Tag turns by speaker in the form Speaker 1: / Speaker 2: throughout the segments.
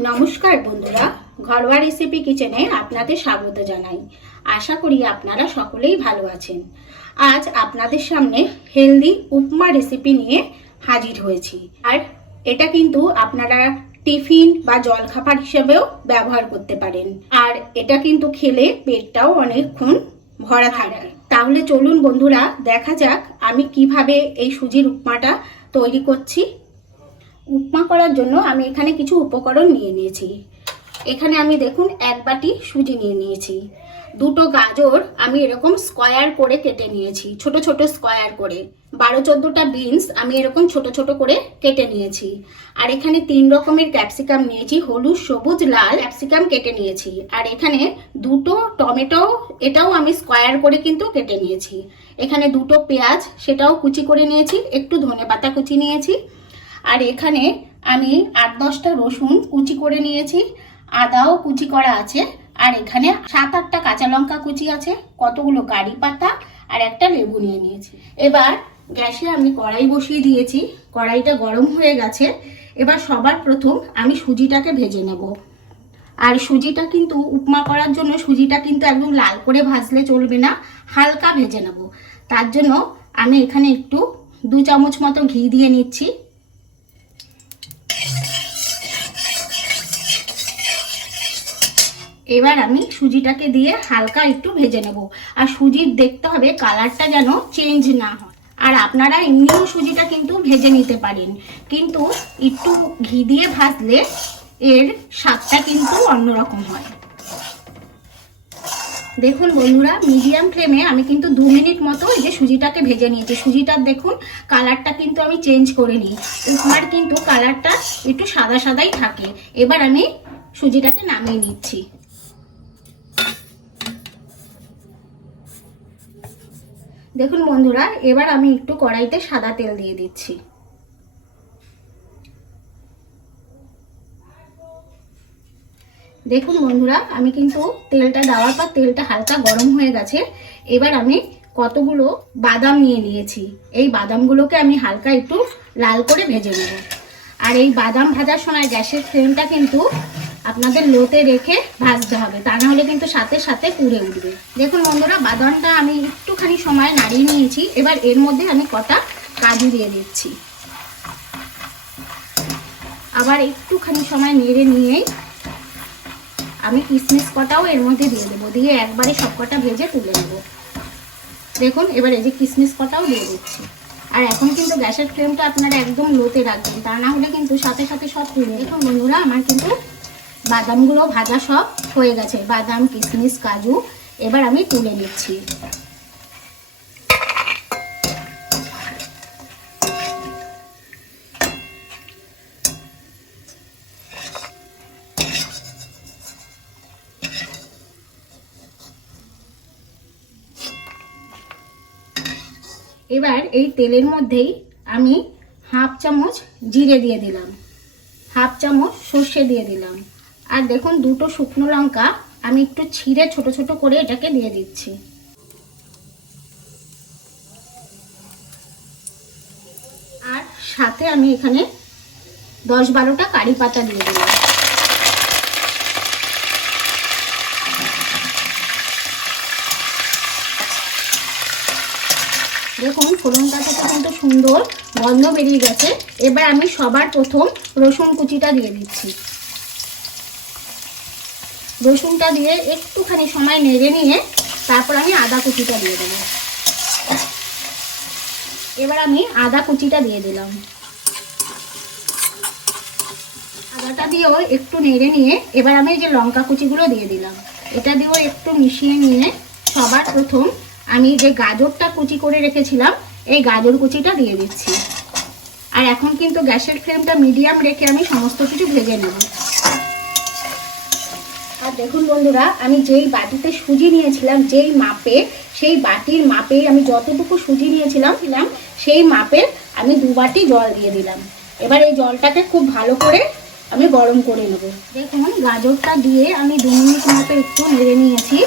Speaker 1: নমস্কার বন্ধুরা, ঘরোয়া রেসিপি কিচেনে আপনাদের স্বাগত জানাই। আশা করি আপনারা সকলেই ভালো আছেন। আজ আপনাদের সামনে হেলদি উপমা রেসিপি নিয়ে হাজির হয়েছি। আর এটা কিন্তু আপনারা টিফিন বা জলখাবার হিসেবেও ব্যবহার করতে পারেন। আর এটা কিন্তু খেলে পেটটাও অনেকক্ষণ ভরা থাকে। তাহলে চলুন বন্ধুরা, দেখা যাক আমি কীভাবে এই সুজির উপমাটা তৈরি করছি। উপমা করার জন্য আমি এখানে কিছু উপকরণ নিয়ে নিয়েছি। এখানে আমি দেখুন এক বাটি সুজি নিয়ে নিয়েছি। দুটো গাজর আমি এরকম স্কোয়ার করে কেটে নিয়েছি, ছোট ছোট স্কোয়ার করে। বারো চোদ্দোটা বিনস আমি এরকম ছোট ছোট করে কেটে নিয়েছি। আর এখানে তিন রকমের ক্যাপসিকাম নিয়েছি, হলুদ, সবুজ, লাল ক্যাপসিকাম কেটে নিয়েছি। আর এখানে দুটো টমেটো, এটাও আমি স্কোয়ার করে কিন্তু কেটে নিয়েছি। এখানে দুটো পেঁয়াজ, সেটাও কুচি করে নিয়েছি, একটু ধনে পাতা কুচি নিয়েছি। আর এখানে আমি আট দশটা রসুন কুচি করে নিয়েছি, আদাও কুচি করা আছে, আর এখানে সাত আটটা কাঁচা লঙ্কা কুচি আছে, কতগুলো কারি পাতা আর একটা লেবু নিয়ে নিয়েছি। এবার গ্যাসে আমি কড়াই বসিয়ে দিয়েছি, কড়াইটা গরম হয়ে গেছে, এবার সবার প্রথম আমি সুজিটাকে ভেজে নেব। আর সুজিটা কিন্তু উপমা করার জন্য সুজিটা কিন্তু একদম লাল করে ভাজলে চলবে না, হালকা ভেজে নেব। তার জন্য আমি এখানে একটু দু চামচ মতো ঘি দিয়ে নিচ্ছি। এবার আমি সুজিটাকে দিয়ে হালকা একটু ভেজে নেব। আর সুজির দেখতে হবে কালারটা যেন চেঞ্জ না হয়। আর আপনারা এমনিও সুজিটা কিন্তু ভেজে নিতে পারেন। কিন্তু একটু ঘি দিয়ে ভাজলে এর স্বাদটা কিন্তু অন্যরকম হয়। দেখুন বন্ধুরা, মিডিয়াম ফ্লেমে আমি কিন্তু দু মিনিট মতো এই যে সুজিটাকে ভেজে নিয়েছি। সুজিটার দেখুন, কালারটা কিন্তু আমি চেঞ্জ করে নিই। উপমার কিন্তু কালারটা একটু সাদা সাদাই থাকে। এবার আমি সুজিটাকে নামিয়ে নিচ্ছি। দেখুন বন্ধুরা, এবার আমি একটু কড়াইতে সাদা তেল দিয়ে দিচ্ছি। দেখুন বন্ধুরা, আমি কিন্তু তেলটা দেওয়ার পর তেলটা হালকা গরম হয়ে গেছে। এবার আমি কতগুলো বাদাম নিয়ে নিয়েছি। এই বাদামগুলোকে আমি হালকা একটু লাল করে ভেজে নেব। আর এই বাদাম ভাজার সময় গ্যাসের ফ্লেমটা কিন্তু আপনাদের লোতে রেখে ভাজতে হবে। তা না হলে কিন্তু সাথে সাথে পুড়ে উঠবে। দেখুন বন্ধুরা, বাদামটা আমি একটুখানি সময় নাড়িয়ে নিয়েছি। এবার এর মধ্যে আমি কটা কাজু দিয়ে দিচ্ছি। আবার একটুখানি সময় নেড়ে নিয়েই আমি কিশমিশ কটাও এর মধ্যে দিয়ে দেবো। দিয়ে একবারে সব কটা ভেজে তুলে নেব। দেখুন, এবার এই যে কিশমিশ কটাও দিয়ে দিচ্ছি। আর এখন কিন্তু গ্যাসের ফ্লেমটা আপনারা একদম লোতে রাখবেন। তা না হলে কিন্তু সাথে সাথে সব তুলে দেখুন বন্ধুরা, আমার কিন্তু বাদামগুলো ভাজা সব হয়ে গেছে। বাদাম, কিশমিশ, কাজু, এবার আমি তুলে নিচ্ছি। এবার এই তেলের মধ্যেই আমি হাফ চামচ জিরে দিয়ে দিলাম। হাফ চামচ সর্ষে দিয়ে দিলাম। আর দেখুন দুটো শুকনো লঙ্কা, আমি একটু ছিঁড়ে ছোট ছোট করে এটাকে দিয়ে দিচ্ছি। আর সাথে আমি এখানে দশ বারোটা কারি পাতা দিয়ে দিলাম। দেখুন ফোড়নটা থেকে কিন্তু সুন্দর গন্ধ বেরিয়ে গেছে। এবার আমি সবার প্রথম রসুন কুচিটা দিয়ে দিচ্ছি। রসুনটা দিয়ে একটুখানি সময় নেড়ে নিয়ে তারপর আমি আদা কুচিটা দিয়ে দেবো। এবার আমি আদা কুচিটা দিয়ে দিলাম। আদাটা দিয়েও একটু নেড়ে নিয়ে এবার আমি যে লঙ্কা কুচিগুলো দিয়ে দিলাম। এটা দিয়েও একটু মিশিয়ে নিয়ে সবার প্রথম আমি যে গাজরটা কুচি করে রেখেছিলাম, এই গাজর কুচিটা দিয়ে দিচ্ছি। আর এখন কিন্তু গ্যাসের ফ্লেমটা মিডিয়াম রেখে আমি সমস্ত কিছু ভেজে নেব। দেখুন বন্ধুরা, আমি যেই বাটিতে সুজি নিয়েছিলাম, যেই মাপে, সেই বাটির মাপে আমি যতটুকু সুজি নিয়েছিলাম ছিলাম সেই মাপে আমি দু বাটি জল দিয়ে দিলাম। এবার এই জলটাকে খুব ভালো করে আমি গরম করে নেব। দেখুন, গাজরটা দিয়ে আমি দু মিনিট মতো একটু নেড়ে নিয়েছি।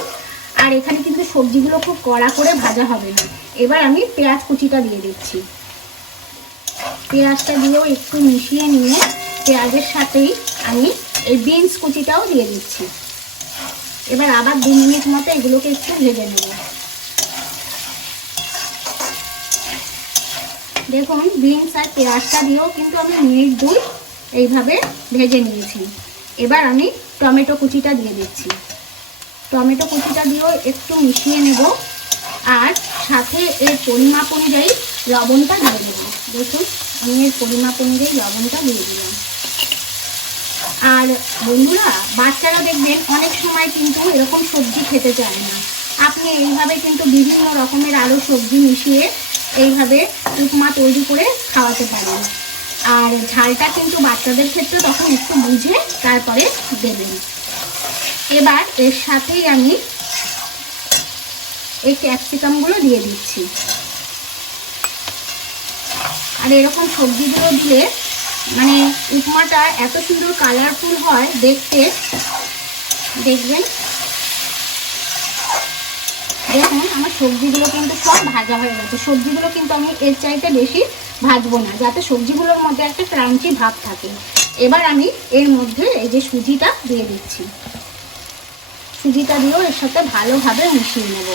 Speaker 1: আর এখানে কিন্তু সবজিগুলো খুব কড়া করে ভাজা হবে না। এবার আমি পেঁয়াজ কুচিটা দিয়ে দিচ্ছি। পেঁয়াজটা দিয়েও একটু মিশিয়ে নিয়ে পেঁয়াজের সাথেই আমি এই বিনস কুচিটাও দিয়ে দিচ্ছি। এবার আবার দু মিনিট মতো এগুলোকে একটু ভেজে নেব। দেখুন, বিনস আর পেঁয়াজটা দিয়েও কিন্তু আমি মিনিট দুই এইভাবে ভেজে নিয়েছি। এবার আমি টমেটো কুচিটা দিয়ে দিচ্ছি। টমেটো কুচিটা দিয়েও একটু মিশিয়ে নেব আর সাথে এর পরিমাপ অনুযায়ী লবণটা দিয়ে দেবো। দেখুন, আমি এর পরিমাপ অনুযায়ী লবণটা দিয়ে দিলাম। আর বন্ধুরা, বাচ্চারা দেখবেন অনেক সময় কিন্তু এরকম সবজি খেতে চায় না। আপনি এইভাবে কিন্তু বিভিন্ন রকমের আরও সবজি মিশিয়ে এইভাবে উপমা তৈরি করে খাওয়াতে পারেন। আর ঝালটা কিন্তু বাচ্চাদের ক্ষেত্রে তখন একটু বুঝে তারপরে দেবেন। এবার এর সাথেই আমি এই ক্যাপসিকামগুলো দিয়ে দিচ্ছি। আর এরকম সবজিগুলো দিলে মানে উপমাটা এত সুন্দর কালারফুল হয় দেখতে। দেখবেন। দেখুন, আমার সবজিগুলো কিন্তু সব ভাজা হয়ে গেছে। সবজিগুলো কিন্তু আমি এর চাইতে বেশি ভাজবো না, যাতে সবজিগুলোর মধ্যে একটা ক্রাঞ্চি ভাব থাকে। এবার আমি এর মধ্যে এই যে সুজিটা দিয়ে দিচ্ছি। সুজিটা দিয়েও এর সাথে ভালোভাবে মিশিয়ে নেব।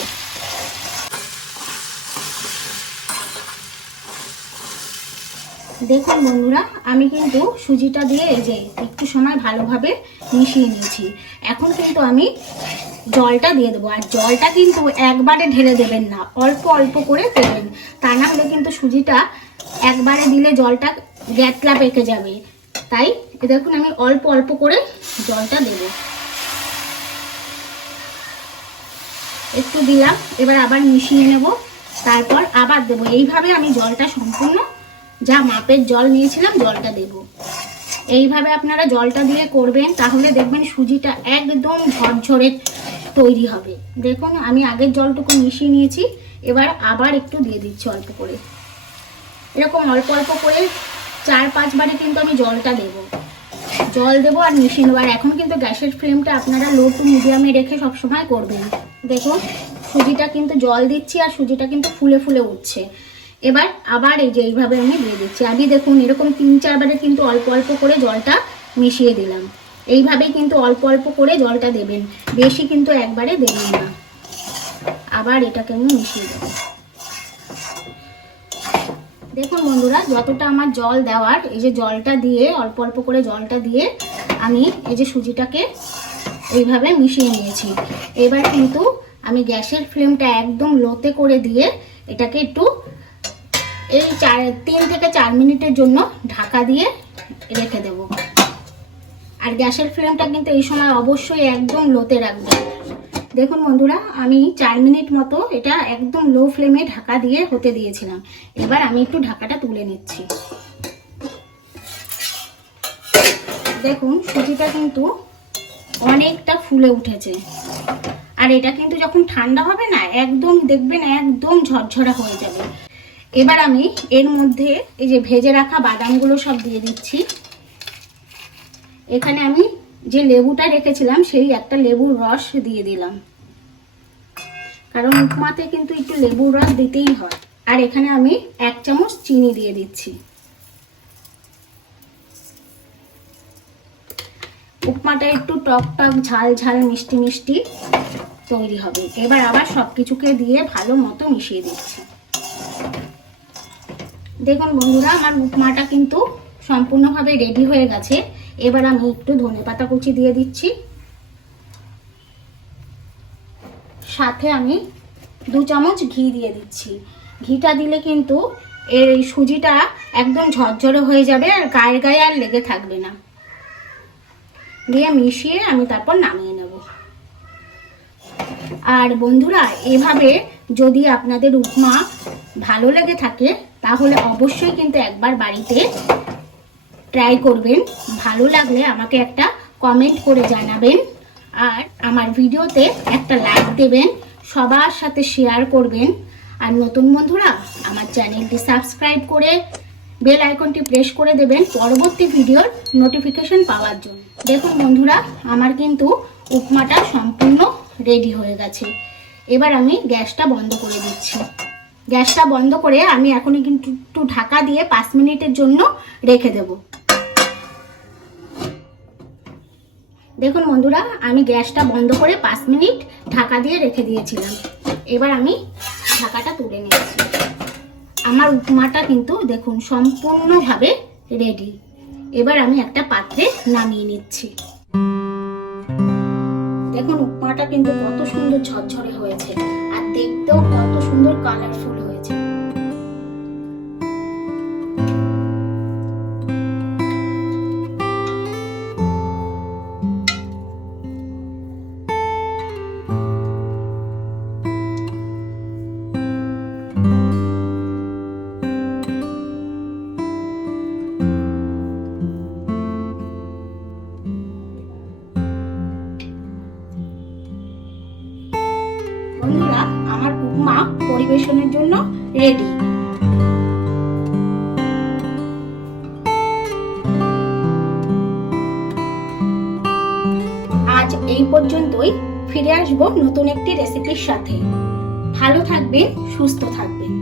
Speaker 1: দেখুন বন্ধুরা, আমি কিন্তু সুজিটা দিয়ে এই যে একটু সময় ভালোভাবে মিশিয়ে নিয়েছি। এখন কিন্তু আমি জলটা দিয়ে দেবো। আর জলটা কিন্তু একবারে ঢেলে দেবেন না, অল্প অল্প করে দেবেন। তা না হলে কিন্তু সুজিটা একবারে দিলে জলটা গ্যাতলা পেকে যাবে। তাই দেখুন, আমি অল্প অল্প করে জলটা দেবো। একটু দিলাম, এবার আবার মিশিয়ে নেব। তারপর আবার দেবো। এইভাবে আমি জলটা সম্পূর্ণ যা মাপের জল নিয়েছিলাম, জলটা দেব। এইভাবে আপনারা জলটা দিয়ে করবেন, তাহলে দেখবেন সুজিটা একদম ঝরঝরে তৈরি হবে। দেখুন, আমি আগের জলটুকু মিশিয়ে নিয়েছি, এবার আবার একটু দিয়ে দিচ্ছি অল্প করে। এরকম অল্প অল্প করে চার পাঁচবারে কিন্তু আমি জলটা দেবো। জল দেবো আর মিশিয়ে নেব আর এখন কিন্তু গ্যাসের ফ্লেমটা আপনারা লো টু মিডিয়ামে রেখে সবসময় করবেন। দেখুন, সুজিটা কিন্তু জল দিচ্ছি আর সুজিটা কিন্তু ফুলে ফুলে উঠছে। এবার আবার এই যে এইভাবে আমি দিয়ে দিচ্ছি। আমি দেখুন, এরকম তিন চারবারে কিন্তু অল্প অল্প করে জলটা মিশিয়ে দিলাম। এইভাবেই কিন্তু অল্প অল্প করে জলটা দেবেন। বেশি কিন্তু একবারে দেবেন না। আবার এটাকে আমি মিশিয়ে দেবো। দেখুন বন্ধুরা, যতটা আমার জল দেওয়ার, এই যে জলটা দিয়ে, অল্প অল্প করে জলটা দিয়ে আমি এই যে সুজিটাকে এইভাবে মিশিয়ে নিয়েছি। এবার কিন্তু আমি গ্যাসের ফ্লেমটা একদম লোতে করে দিয়ে এটাকে একটু এই চার, তিন থেকে চার মিনিটের জন্য ঢাকা দিয়ে রেখে দেব। আর গ্যাসের ফ্লেমটা কিন্তু এই সময় অবশ্যই একদম লোতে রাখবেন দেখুন বন্ধুরা, আমি চার মিনিট মতো এটা একদম লো ফ্লেমে ঢাকা দিয়ে হতে দিয়েছিলাম। এবার আমি একটু ঢাকাটা তুলে নিচ্ছি। দেখুন, সুজিটা কিন্তু অনেকটা ফুলে উঠেছে। আর এটা কিন্তু যখন ঠান্ডা হবে না, একদম দেখবেন একদম ঝরঝরা হয়ে যাবে। এবার আমি এর মধ্যে এই যে ভেজে রাখা বাদামগুলো সব দিয়ে দিচ্ছি। এখানে আমি যে লেবুটা রেখেছিলাম, সেই একটা লেবুর রস দিয়ে দিলাম। কারণ উপমাতে কিন্তু একটু লেবুর রস দিতেই হয়। আর এখানে আমি এক চামচ চিনি দিয়ে দিচ্ছি। উপমাটা একটু টক টক, ঝাল ঝাল, মিষ্টি মিষ্টি তৈরি হবে। এবার আবার সব কিছুকে দিয়ে ভালো মতো মিশিয়ে দিচ্ছি। দেখুন বন্ধুরা, আমার উপমাটা কিন্তু সম্পূর্ণভাবে রেডি হয়ে গেছে। এবার আমি একটু ধনে পাতা কুচি দিয়ে দিচ্ছি। সাথে আমি দু চামচ ঘি দিয়ে দিচ্ছি। ঘিটা দিলে কিন্তু এই সুজিটা একদম ঝরঝরে হয়ে যাবে আর গায়ে গায়ে আর লেগে থাকবে না। দিয়ে মিশিয়ে আমি তারপর নামিয়ে নেব। আর বন্ধুরা, এভাবে যদি আপনাদের উপমা ভালো লেগে থাকে তাহলে অবশ্যই কিন্তু একবার বাড়িতে ট্রাই করবেন। ভালো লাগলে আমাকে একটা কমেন্ট করে জানাবেন। আর আমার ভিডিওতে একটা লাইক দেবেন, সবার সাথে শেয়ার করবেন। আর নতুন বন্ধুরা, আমার চ্যানেলটি সাবস্ক্রাইব করে বেল আইকনটি প্রেস করে দেবেন পরবর্তী ভিডিওর নোটিফিকেশন পাওয়ার জন্য। দেখুন বন্ধুরা, আমার কিন্তু উপমাটা সম্পূর্ণ রেডি হয়ে গেছে। এবার আমি গ্যাসটা বন্ধ করে দিচ্ছি। গ্যাসটা বন্ধ করে আমি এখনই কিন্তু একটু ঢাকা দিয়ে পাঁচ মিনিটের জন্য রেখে দেব। দেখুন বন্ধুরা, আমি গ্যাসটা বন্ধ করে পাঁচ মিনিট ঢাকা দিয়ে রেখে দিয়েছিলাম। এবার আমি ঢাকাটা তুলে নিয়েছি আমার উপমাটা কিন্তু দেখুন সম্পূর্ণভাবে রেডি এবার আমি একটা পাত্রে নামিয়ে নিচ্ছি। দেখুন উপমাটা কিন্তু কত সুন্দর ঝরঝরে হয়েছে। দেখতেও কত সুন্দর কালারফুল পরিবেশনের জন্য রেডি আজ এই পর্যন্তই, ফিরে আসব নতুন একটি রেসিপির সাথে। ভালো থাকবেন, সুস্থ থাকবেন।